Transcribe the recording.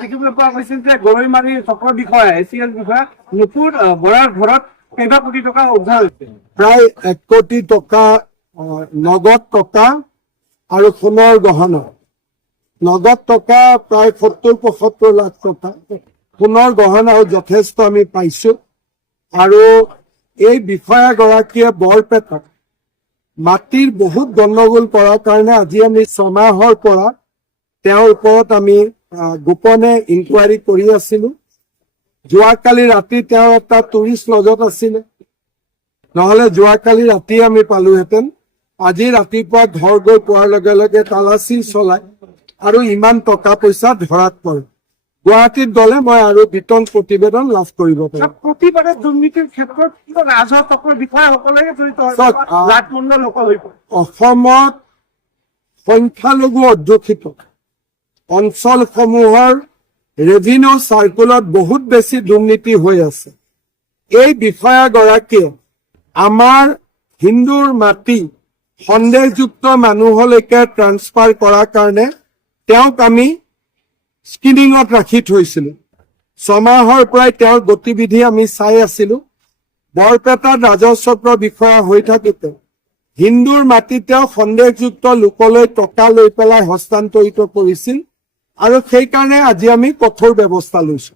দেখিবলৈ পোৱা গৈছিল যে গৰৈমাৰী চক্ৰ বিষয়া এচিএল বিষয়া নুপুৰ বৰাৰ ঘৰত কেইবা কোটি টকা উদ্ধাৰ হৈছে। প্ৰায় 1 কোটি টকা নগদ টকা আৰু সোণৰ গহনা। নগদ টকা প্ৰায় 70-75 লাখ টকা, সোণৰ গহনাও যথেষ্ট আমি পাইছো। আৰু এই বিষয়াগৰাকীয়ে বৰপেটাত মাটিৰ বহুত গণ্ডগোল কৰাৰ কাৰণে আজি আমি 6 মাহৰ পৰা তেওঁৰ ওপৰত আমি গোপনে ইনকুৱাৰী কৰি আছিলো। যোৱাকালি ৰাতি তেওঁ এটা টুৰিষ্ট লজত আছিলে, নহলে যোৱাকালি ৰাতি আমি পালোহেঁতেন। আজি ৰাতিপুৱা ঘৰ গৈ পোৱাৰ লগে লগে তালাচী চলাই আৰু ইমান টকা পইচা ধৰাত পৰে। গুৱাহাটীত গলে মই আৰু বিতং প্ৰতিবেদন লাভ কৰিব পাৰিম। প্ৰতিবাৰে দুৰ্নীতিৰ ক্ষেত্ৰত ৰাজহ চক্ৰৰ বিষয়াসকলে জড়িত অসমত সংখ্যালঘু অধ্যুষিত অঞ্চলসমূহৰ ৰেভিনিউ চাৰ্কুলত বহুত বেছি দুৰ্নীতি হৈ আছে। এই বিষয়াগৰাকীয়ে আমাৰ হিন্দুৰ মাটি সন্দেহযুক্ত মানুহলৈকে ট্ৰান্সফাৰ কৰাৰ কাৰণে তেওঁক আমি স্ক্ৰিনিঙত ৰাখি থৈছিলো। 6 মাহৰ পৰাই তেওঁৰ গতিবিধি আমি চাই আছিলো। বৰপেটাত ৰাজহ চক্ৰ বিষয়া হৈ থাকোতে হিন্দুৰ মাটিত তেওঁ সন্দেহযুক্ত লোকলৈ টকা লৈ পেলাই হস্তান্তৰিত কৰিছিল, আৰু সেইকাৰণে আজি আমি কঠোৰ ব্যৱস্থা লৈছো।